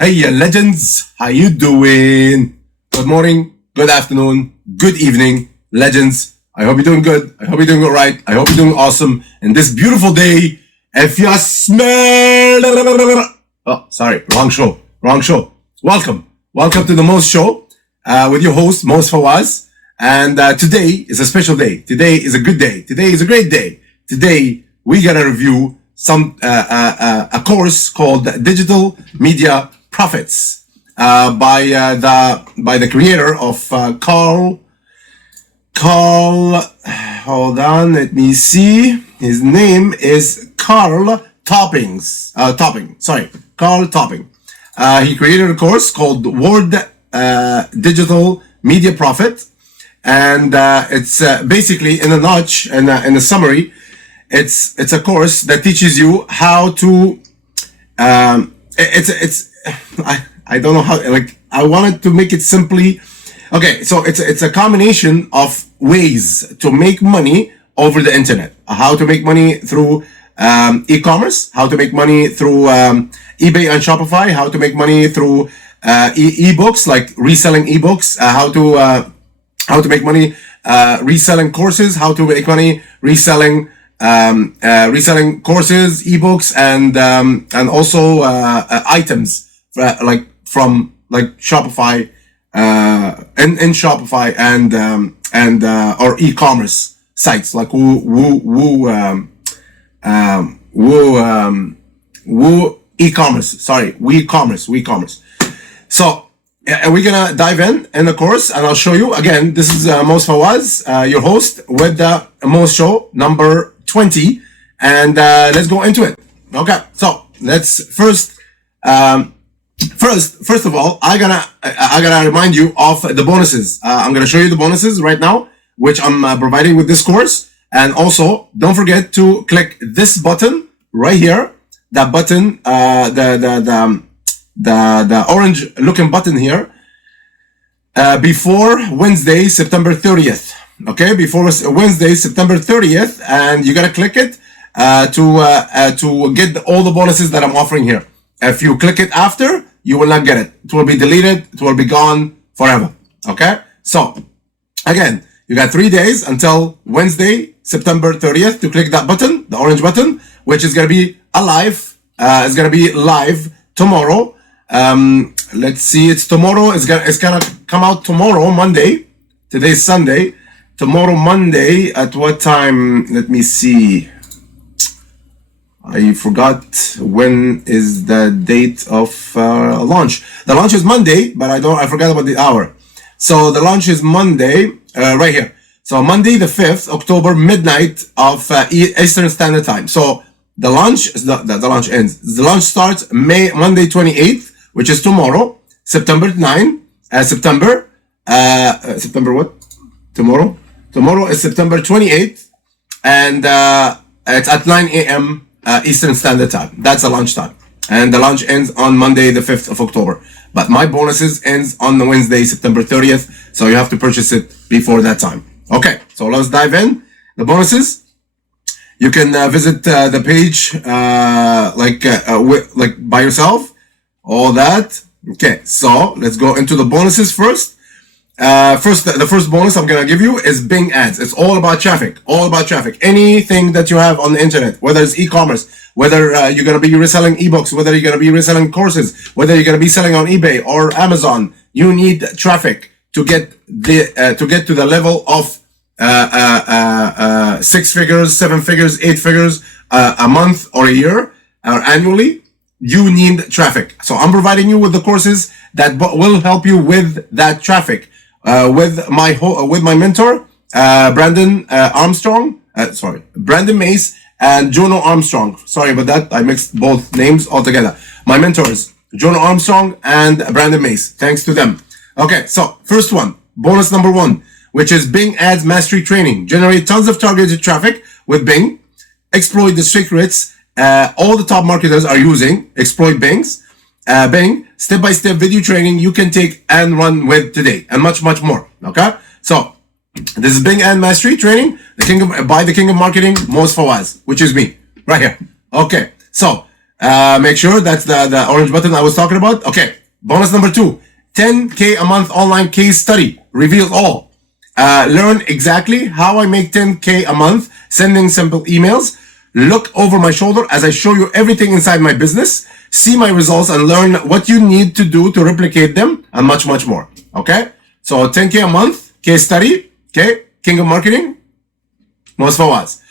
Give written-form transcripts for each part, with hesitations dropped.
Hey, legends, how you doing? Good morning, good afternoon, good evening, legends. I hope you're doing good. I hope you're doing all right. I hope you're doing awesome. And this beautiful day, if you smell... Oh, sorry, wrong show. Welcome to the Moez Show with your host, Moez Fawaz. And today is a special day. Today is a good day. Today is a great day. Today, we're going to review a course called Digital Media Profits by the creator of Carl. Hold on, let me see. His name is Carl Topping. He created a course called Word Digital Media Profit, and it's basically in a summary. It's a course that teaches you how to. I don't know how. I wanted to make it simply. Okay, so it's a combination of ways to make money over the internet. How to make money through e-commerce. How to make money through eBay and Shopify. How to make money through ebooks, like reselling ebooks. How to make money reselling courses. How to make money reselling courses, ebooks, and also items from Shopify, in Shopify and or e-commerce sites like Woo e-commerce. Sorry, WeCommerce. So we're gonna dive in the course, and I'll show you again. This is Moez Fawaz, your host with the Moez Show number 20, and let's go into it. Okay, so let's first of all, I gotta remind you of the bonuses. I'm gonna show you the bonuses right now, which I'm providing with this course, and also don't forget to click this button right here. That button, the orange looking button here, before Wednesday, September 30th. Okay, before Wednesday, September 30th, and you gotta click it to get all the bonuses that I'm offering here. If you click it after, you will not get it. It will be deleted. It will be gone forever. Okay, so again, you got 3 days until Wednesday, September 30th, to click that button, the orange button, which is gonna be alive. It's gonna be live tomorrow. Let's see, it's tomorrow. It's gonna come out tomorrow, Monday. Today's Sunday. Tomorrow, Monday, at what time? Let me see. I forgot when is the date of launch. The launch is Monday, but I forgot about the hour. So the launch is Monday, right here. So Monday, the 5th, October, midnight of Eastern Standard Time. So the launch ends. The launch starts Monday 28th, which is tomorrow, September 9. September what? Tomorrow is September 28th, and it's at 9 a.m. Eastern Standard Time. That's the launch time. And the launch ends on Monday, the 5th of October. But my bonuses ends on the Wednesday, September 30th. So you have to purchase it before that time. Okay, so let's dive in. The bonuses. You can visit the page by yourself. All that. Okay, so let's go into the bonuses first. The first bonus I'm gonna give you is Bing ads. It's all about traffic. Anything that you have on the internet, whether it's e-commerce, whether you're gonna be reselling ebooks, whether you're gonna be reselling courses, whether you're gonna be selling on eBay or Amazon, you need traffic to get to the level of 6 figures, 7 figures, 8 figures a month or a year or annually. You need traffic. So I'm providing you with the courses that will help you with that traffic. With my mentor, Brandon Mace and Jono Armstrong. Sorry about that. I mixed both names altogether. My mentors, Jono Armstrong and Brandon Mace. Thanks to them. Okay, so first one, bonus number 1, which is Bing Ads Mastery Training. Generate tons of targeted traffic with Bing. Exploit the secrets all the top marketers are using. Exploit Bing step-by-step video training you can take and run with today, and much more. Okay, so this is Bing Ad Mastery Training, by the King of Marketing, Moez Fawaz, which is me right here. Okay, so Make sure that's the orange button I was talking about. Okay. Bonus number 2, 10K a month online case study. Reveals all. Learn exactly how I make 10K a month sending simple emails. Look over my shoulder as I show you everything inside my business. See my results and learn what you need to do to replicate them and much, much more. Okay. So 10K a month case study. Okay. King of marketing. Moez Fawaz.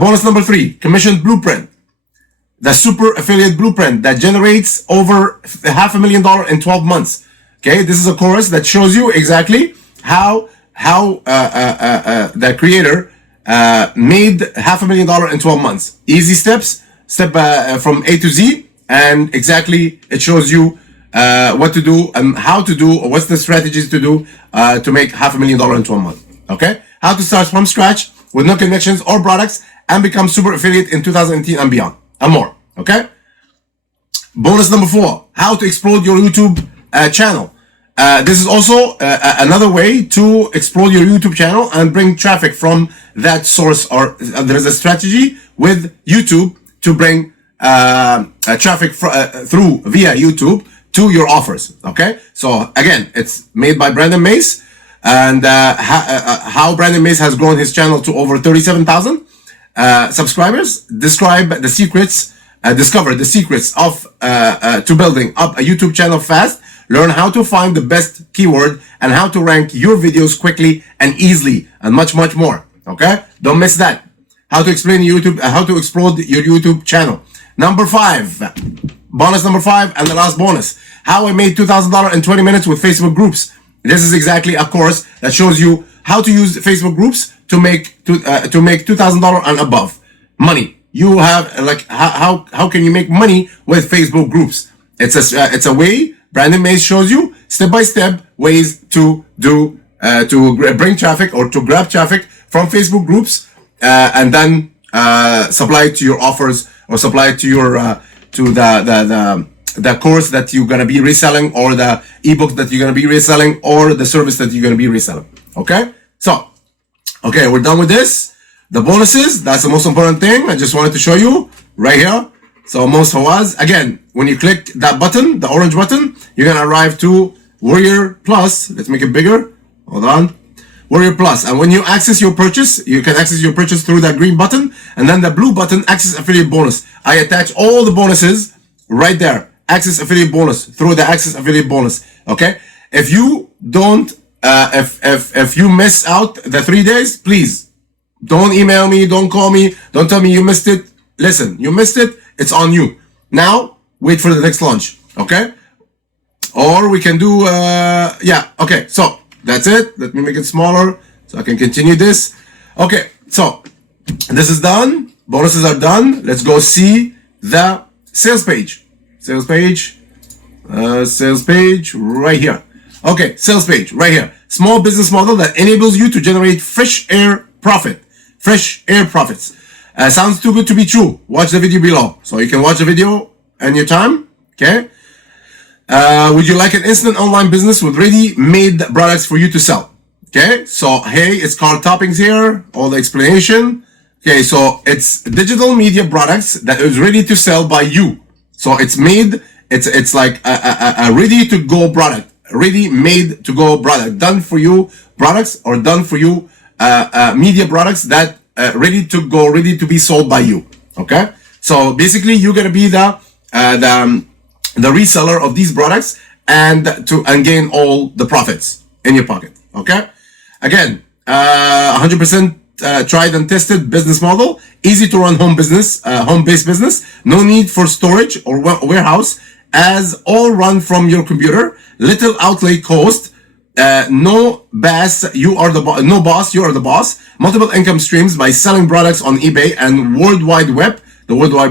Bonus number 3, commission blueprint. The super affiliate blueprint that generates over $500,000 in 12 months. Okay, this is a course that shows you exactly how the creator made $500,000 in 12 months. Easy steps, from A to Z, and exactly it shows you what to do and how to do, or what's the strategies to do to make $500,000 in 12 months. Okay, how to start from scratch with no connections or products and become super affiliate in 2018 and beyond. And more. Okay. Bonus number 4, how to explode your YouTube channel. This is also another way to explode your YouTube channel and bring traffic from that source, or there's a strategy with YouTube to bring traffic through via YouTube to your offers. Okay. So again, it's made by Brandon Mace, and how Brandon Mace has grown his channel to over 37,000 subscribers. Discover the secrets of to building up a YouTube channel fast. Learn how to find the best keyword and how to rank your videos quickly and easily, and much, much more. Okay, don't miss that. How to explain YouTube, how to explode your YouTube channel. Number 5, bonus number 5, and the last bonus: how I made $2,000 in 20 minutes with Facebook groups. This is exactly a course that shows you how to use Facebook groups to make $2,000 and above money. You have like how can you make money with Facebook groups? It's a way Brandon Mace shows you step by step ways to do to bring traffic or to grab traffic from Facebook groups and then supply it to your offers, or supply it to your to the course that you're gonna be reselling, or the ebook that you're gonna be reselling, or the service that you're gonna be reselling. Okay, so okay, we're done with this. The bonuses, that's the most important thing. I just wanted to show you right here. So Moez Fawaz, again, when you click that button, the orange button, you're gonna arrive to Warrior Plus. Let's make it bigger. Hold on. Warrior Plus. And when you access your purchase, you can access your purchase through that green button, and then the blue button, access affiliate bonus. I attach all the bonuses right there. Access affiliate bonus through the access affiliate bonus. Okay. If you don't, if you miss out the 3 days, please don't email me, don't call me, don't tell me you missed it. Listen, you missed it, it's on you. Now, wait for the next launch, okay? Or we can do, yeah, okay, so that's it. Let me make it smaller so I can continue this. Okay, so this is done. Bonuses are done. Let's go see the sales page. Sales page right here. Okay, sales page right here. Small business model that enables you to generate fresh air profits. Sounds too good to be true. Watch the video below. So you can watch the video anytime. Okay. Would you like an instant online business with ready-made products for you to sell? Okay. So, hey, it's called toppings here. All the explanation. Okay. So it's digital media products that is ready to sell by you. So it's made, it's like a ready-to-go product, ready-made to go product, done for you products, or done for you media products that ready to go, ready to be sold by you. Okay, so basically you're gonna be the reseller of these products and gain all the profits in your pocket. Okay, again, 100% tried and tested business model, easy to run home-based business, no need for storage or warehouse, as all run from your computer, little outlay cost. No boss, you are the boss. Multiple income streams by selling products on eBay and the World Wide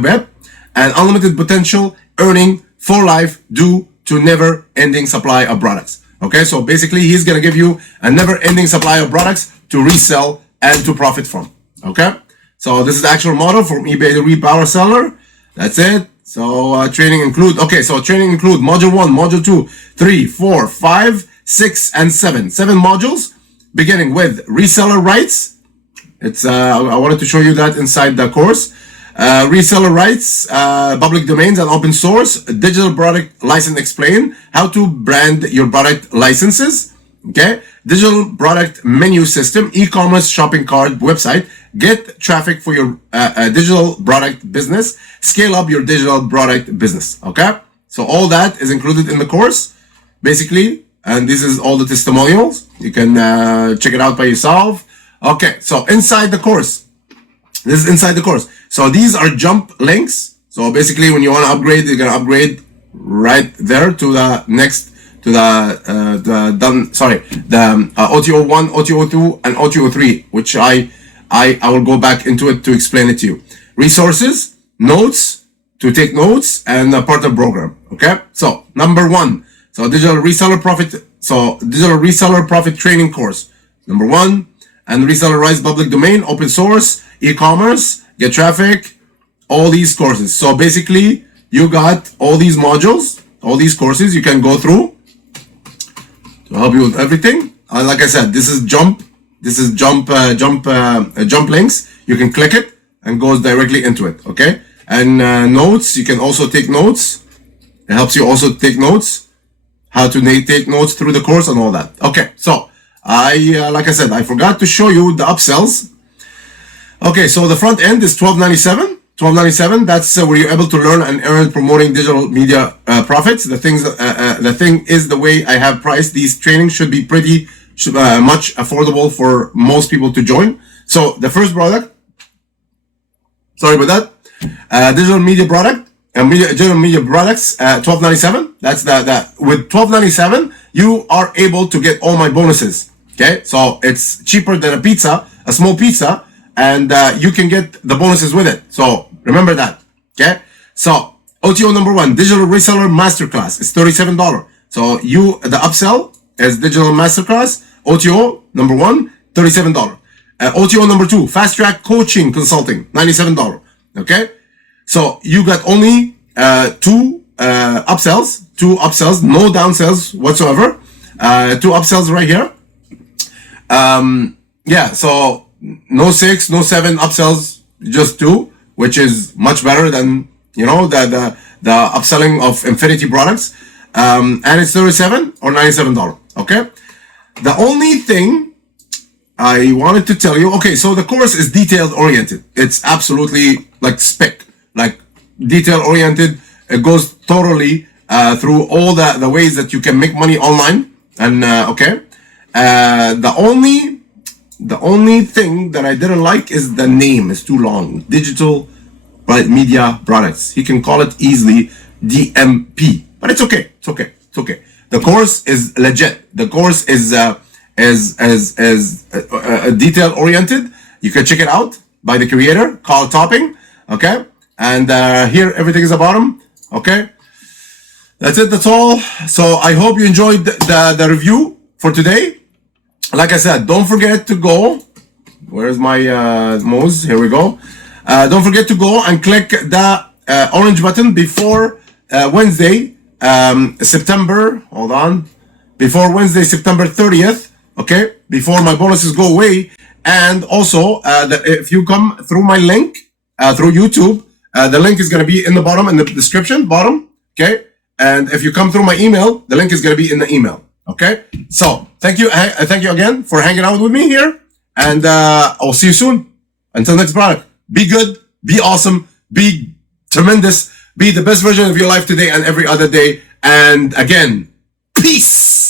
Web, and unlimited potential earning for life due to never-ending supply of products. Okay, so basically he's gonna give you a never-ending supply of products to resell and to profit from. Okay, so this is the actual model from eBay to Repower Seller. That's it. So training include. Okay, so training include module 1, module 2, 3, 4, 5, 6, and 7. 7 modules, beginning with reseller rights. It's I wanted to show you that inside the course. reseller rights, public domains and open source, digital product license explain, how to brand your product licenses, okay, digital product menu system, e-commerce shopping cart website, get traffic for your digital product business, scale up your digital product business, okay? So all that is included in the course, basically, and this is all the testimonials. You can check it out by yourself. Okay, so inside the course, this is inside the course. So these are jump links. So basically, when you want to upgrade, you're gonna upgrade right there to the next, to the OTO 1, OTO 2, and OTO 3, which I will go back into it to explain it to you. Resources, notes, to take notes, and a partner program. Okay. So number 1, so digital reseller profit training course. Number 1, and reseller rights, public domain, open source, e-commerce, get traffic, all these courses. So basically, you got all these modules, all these courses you can go through to help you with everything. Like I said, this is jump links. You can click it and goes directly into it. Okay. And notes, you can also take notes. It helps you also take notes, how to take notes through the course and all that. Okay. So like I said, I forgot to show you the upsells. Okay, so the front end is $12.97. $12.97. That's where you're able to learn and earn promoting digital media profits. The thing is, the way I have priced these trainings should be pretty much affordable for most people to join. So the first product, sorry about that, digital media product. Digital media products, $12.97. That's with $12.97, you are able to get all my bonuses. Okay, so it's cheaper than a pizza, a small pizza, and you can get the bonuses with it. So remember that. Okay, so OTO number 1, digital reseller masterclass, is $37. So the upsell is digital masterclass. OTO number 1, $37. OTO number 2, fast track coaching consulting, $97. Okay. So you got only two upsells, no downsells whatsoever. 2 upsells right here. Yeah, so no 6, no 7 upsells, just 2, which is much better than, you know, the upselling of Infinity products. And it's $37 or $97. Okay. The only thing I wanted to tell you, okay, so the course is detailed oriented. It's absolutely like spec, like detail oriented. It goes totally through all the ways that you can make money online. And okay, the only thing that I didn't like is the name is too long. Digital media products. You can call it easily DMP, but it's okay. It's okay. It's okay. The course is legit. The course is detail oriented. You can check it out by the creator, Carl Topping. Okay. And here everything is about him. Okay. That's it. That's all. So I hope you enjoyed the review for today. Like I said, don't forget to go. Where's my Moez? Here we go. Don't forget to go and click the orange button before Wednesday, September. Hold on. Before Wednesday, September 30th. Okay. Before my bonuses go away. And also, if you come through my link through YouTube, the link is going to be in the bottom, in the description, bottom. Okay. And if you come through my email, the link is going to be in the email. Okay. So thank you. Thank you again for hanging out with me here. And I'll see you soon. Until next product. Be good. Be awesome. Be tremendous. Be the best version of your life today and every other day. And again, peace.